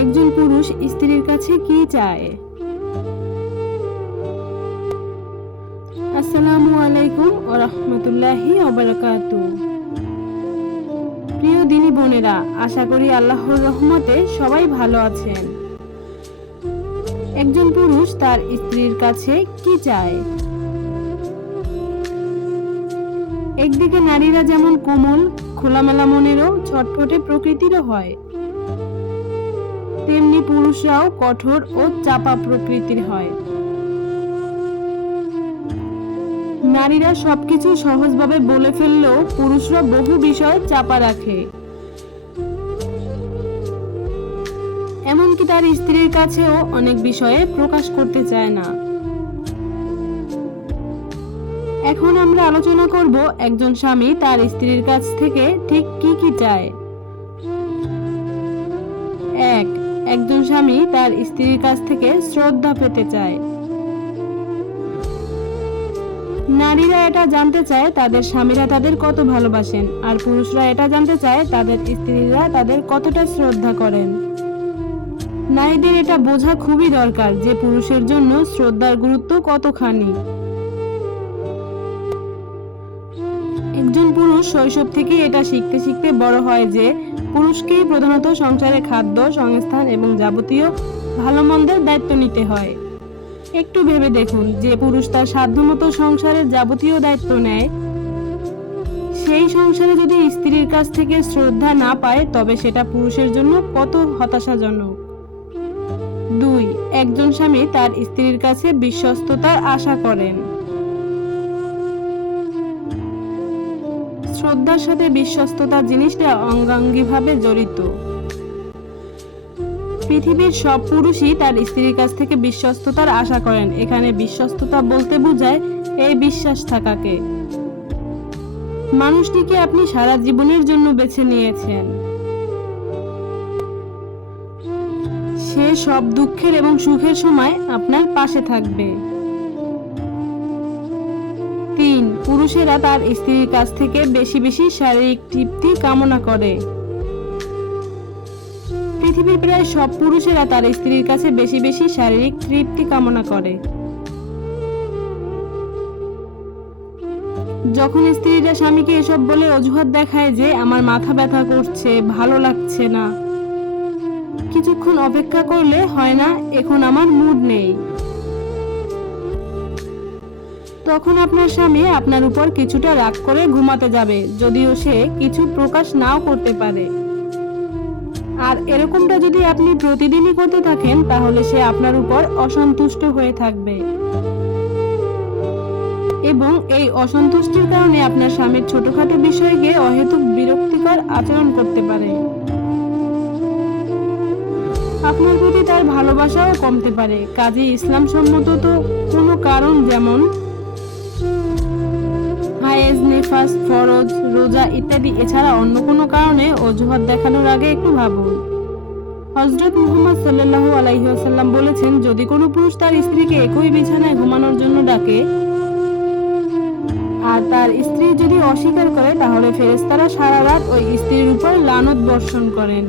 একজন পুরুষ স্ত্রীর কাছে কি চায়? আসসালামু আলাইকুম ওয়া রাহমাতুল্লাহি ওয়া বারাকাতুহু। প্রিয় দিনী বোনেরা, আশা করি আল্লাহর রহমতে সবাই ভালো আছেন। একজন পুরুষ তার স্ত্রীর কাছে কি চায়? একদিকে নারীরা যেমন কোমল, খোলামেলা মনেরও, ছটফটে প্রকৃতিরও হয়, তেমনি পুরুষরাও কঠোর ও চাপা প্রকৃতির হয়। নারীরা সবকিছু সহজভাবে বলে ফেললেও পুরুষরা বহু বিষয় চাপা রাখে। এমনকি তার স্ত্রীর কাছেও অনেক বিষয়ে প্রকাশ করতে চায় না। এখন আমরা আলোচনা করব একজন স্বামী তার স্ত্রীর কাছ থেকে ঠিক কি কি চায়। 1. একজন স্বামী তার স্ত্রীর কাছ থেকে শ্রদ্ধা পেতে চায়। নারীরা এটা জানতে চায় তাদের স্বামীরা তাদের কত ভালোবাসেন, আর পুরুষরা এটা জানতে চায় তাদের স্ত্রীরা তাদের কতটা শ্রদ্ধা করেন। নারীদের এটা বোঝা খুবই দরকার যে পুরুষের জন্য শ্রদ্ধার গুরুত্ব কতখানি। একজন পুরুষ শৈশব থেকে এটা শিখতে শিখতে বড় হয় যে পুরুষকেই প্রধানত সংসারে খাদ্য, সংস্থান এবং যাবতীয় ভালো মন্দের দায়িত্ব নিতে হয়। একটু ভেবে দেখুন, যে পুরুষ তার সাধ্যমতো সংসারের যাবতীয় দায়িত্ব নেয়, সেই সংসারে যদি স্ত্রীর কাছ থেকে শ্রদ্ধা না পায় তবে সেটা পুরুষের জন্য কত হতাশাজনক। 2. একজন স্বামী তার স্ত্রীর কাছে বিশ্বস্ততার আশা করেন। শ্রদ্ধার সাথে বিশ্বস্ততা জিনিসটা অঙ্গাঙ্গিভাবে জড়িত। পৃথিবীর সব পুরুষই তার স্ত্রীর কাছ থেকে বিশ্বস্ততার আশা করেন। এখানে বিশ্বস্ততা বলতে বোঝায় এই বিশ্বাস থাকাকে। মানুষটিকে আপনি সারা জীবনের জন্য বেছে নিয়েছেন। সে সব দুঃখের এবং সুখের সময় আপনার পাশে থাকবে। 3. পুরুষেরা তার স্ত্রীর কাছ থেকে বেশি বেশি শারীরিক তৃপ্তি কামনা করে। পৃথিবীর প্রায় সব পুরুষেরা তার স্ত্রীর কাছে বেশি বেশি শারীরিক তৃপ্তি কামনা করে। যখন স্ত্রীরা স্বামীকে এসব বলে অজুহাত দেখায় যে আমার মাথা ব্যথা করছে, ভালো লাগছে না, কিছুক্ষণ অপেক্ষা করলে হয় না, এখন আমার মুড নেই, তখন আপনার স্বামী আপনার উপর কিছুটা রাগ করে ঘুমাতে যাবে, যদিও সে কিছু প্রকাশ নাও করতে পারে। আর এরকমটা যদি আপনি প্রতিদিনই করতে থাকেন তাহলে সে আপনার উপর অসন্তুষ্ট হয়ে থাকবে এবং এই অসন্তুষ্টির কারণে আপনার স্বামীর ছোটখাটো বিষয়কে অহেতুক বিরক্তিকর আচরণ করতে পারে। আপনার প্রতি তার ভালোবাসাও কমতে পারে। কাজেই ইসলাম সম্মত তো কোনো কারণ, যেমন হায়েজ, নেফাস, ফরজ, রোজা ইত্যাদি এছাড়া অন্য কোনো কারণে অজুহাত দেখানোর আগে একটু ভাবুন। হযরত মুহাম্মদ সাল্লাল্লাহু আলাইহি ওয়াসাল্লাম বলেছেন, যদি কোনো পুরুষ তার স্ত্রীকে একই বিছানায় ঘুমানোর জন্য ডাকে আর তার স্ত্রী যদি অস্বীকার করে তাহলে ফেরেশতারা সারা রাত ওই স্ত্রীর উপর লানত বর্ষণ করেন।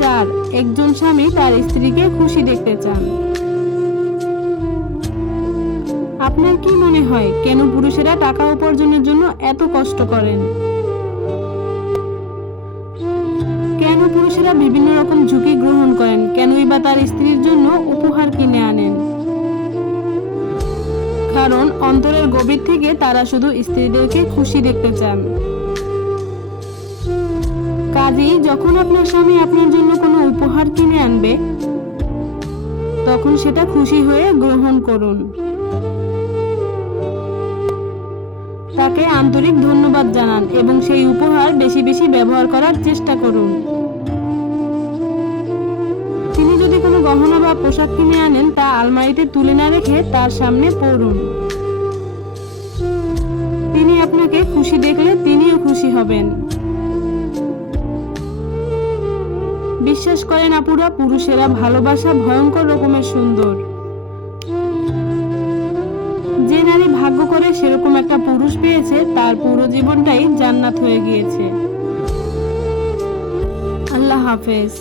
4. একজন স্বামী তার স্ত্রীকে খুশি দেখতে চান। আপনার কি মনে হয় কেন পুরুষেরা টাকা উপার্জনের জন্য এত কষ্ট করেন? কেন পুরুষেরা বিভিন্ন রকম ঝুঁকি গ্রহণ করেন? কেনই বা তার স্ত্রীর জন্য উপহার কিনে আনেন? কারণ অন্তরের গভীর থেকে তারা শুধু স্ত্রীদেরকে খুশি দেখতে চান। কাজেই যখন আপনার স্বামী আপনার জন্য কোনো উপহার কিনে আনবে তখন সেটা খুশি হয়ে গ্রহণ করুন। তাকে আন্তরিক ধন্যবাদ জানান এবং সেই উপহার বেশি বেশি ব্যবহার করার চেষ্টা করুন। তিনি যদি কোনো গহনা বা পোশাক কিনে আনেন তা আলমারিতে তুলে না রেখে তার সামনে পরুন। তিনি আপনাকে খুশি দেখলে তিনিও খুশি হবেন। বিশ্বাস করেন আপুরা, পুরুষেরা ভালোবাসা ভয়ঙ্কর রকমের সুন্দর। যে নারী ভাগ্য করে সেরকম একটা পুরুষ পেয়েছে তার পুরো জীবনটাই জান্নাত হয়ে গিয়েছে। আল্লাহ হাফেজ।